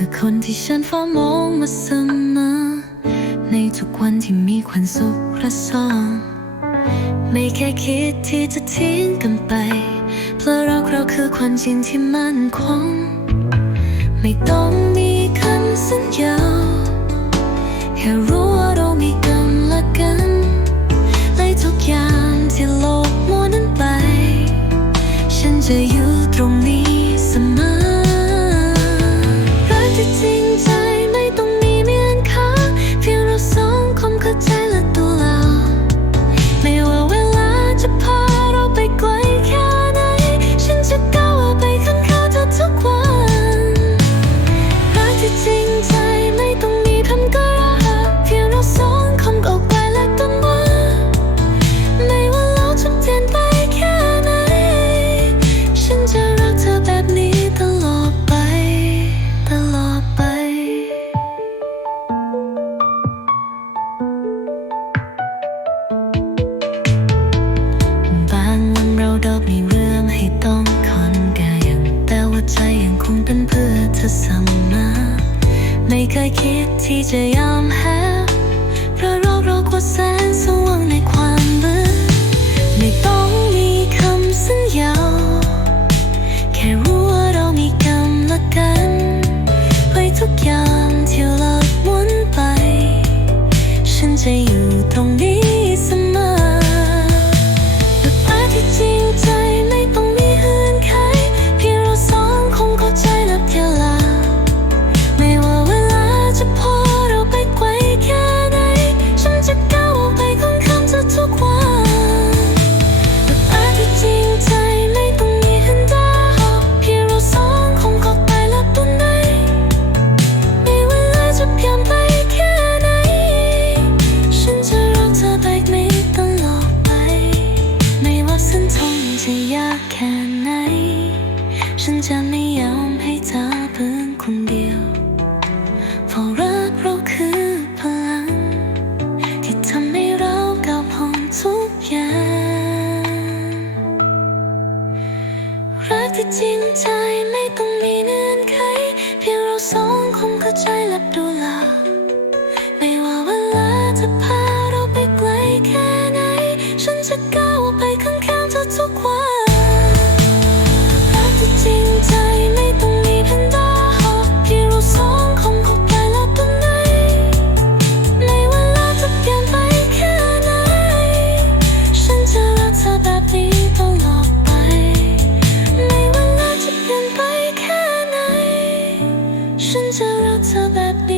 คือคนที่ฉันเฝ้ามองมาเสมอ ในทุกวันที่มีความสุขและสอง ไม่แค่คิดที่จะทิ้งกันไป เพราะรักเราคือความจริงที่มั่นคง ไม่ต้องมีคำสัญญาแค่รู้ว่าเรามีกันและกันและทุกอย่างที่โลกมุนนั้นไป ฉันจะอยู่ตรงนี้เสมอรักที่ สมอไม่เคยคิดที่จะยอมแพ้เพราะเราเรากว่าแสนสว่างในความ ฉันจะไม่ยอมให้เธอเป็นคนเดียวเพราะรักเราคือพลัง ที่ทำให้เราก้าวผ่านทุกอย่าง รักที่จริงใจไม่ต้องมีเงื่อนไข เพียงเราสองคงเข้าใจและดูแลไม่ว่าเวลาจะพาเราไปไกลแค่ไหน ฉันจะก้าวไปข้างๆเธอทุกวัน แบบนี้ตลอดไปไม่ว่าจะเปลี่ยนไปแค่ไหน ฉันจะรักเธอแบบนี้